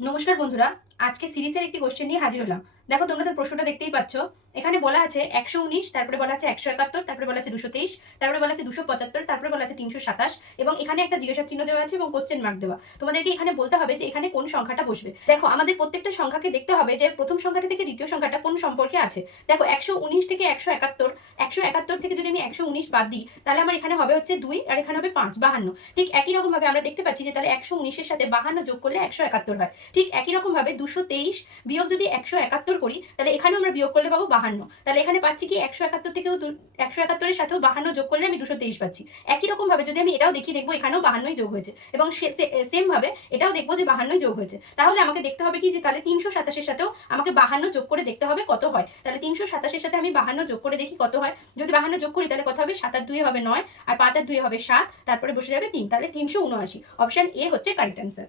নমস্কার বন্ধুরা, আজকে সিরিজের একটি কোশ্চেন নিয়ে হাজির হলাম। দেখো, তোমরা তো প্রশ্নটা দেখতেই পাচ্ছ। এখানে বলা আছে 119, তারপরে বলা আছে 171, তারপরে বলা আছে 223, তারপরে বলা আছে 275, তারপরে বলা আছে 327, এবং এখানে একটা জিজ্ঞাসা চিহ্ন দেওয়া আছে এবং কোশ্চেন মার্ক দেওয়া। তোমাদেরকে এখানে বলতে হবে যে এখানে কোন সংখ্যাটা বসবে। দেখো, আমাদের প্রত্যেকটা সংখ্যাকে দেখতে হবে যে প্রথম সংখ্যাটা থেকে দ্বিতীয় সংখ্যাটা কোন সম্পর্কে আছে। দেখো, 119 থেকে 171, 171 থেকে যদি আমি 119 বাদ দিই, তাহলে আমার এখানে হবে হচ্ছে 2, আর এখানে হবে 5, 52। ঠিক একই রকম ভাবে আমরা দেখতে পাচ্ছি যে তাহলে 119 এর সাথে 52 যোগ করলে 171 হয়। ঠিক একই রকম ভাবে 223 বিয়োগ যদি 171 করি, তাহলে এখানেও আমরা বিয়োগ করলে পাবো 52। তাহলে এখানে পাচ্ছি কি 171 থেকেও 171 এর সাথেও 52 যোগ করলে আমি 223 পাচ্ছি। একই রকম ভাবে যদি আমি এটাও দেখি, দেখবো এখানেও 52ই যোগ হয়েছে, এবং সেম ভাবে এটাও দেখবো যে 52ই যোগ হয়েছে। তাহলে আমাকে দেখতে হবে কি যে তাহলে 327 এর সাথেও আমাকে 52 যোগ করে দেখতে হবে কত হয়। তাহলে 327 এর সাথে আমি 52 যোগ করে দেখি কত হয়। যদি 52 যোগ করি তাহলে কত হবে, 7 আর 2 হবে 9, আর 5 আর 2 হবে 7, তারপরে বসে যাবে 3, তাহলে 379। অপশন এ হচ্ছে কারেক্ট অ্যান্সার।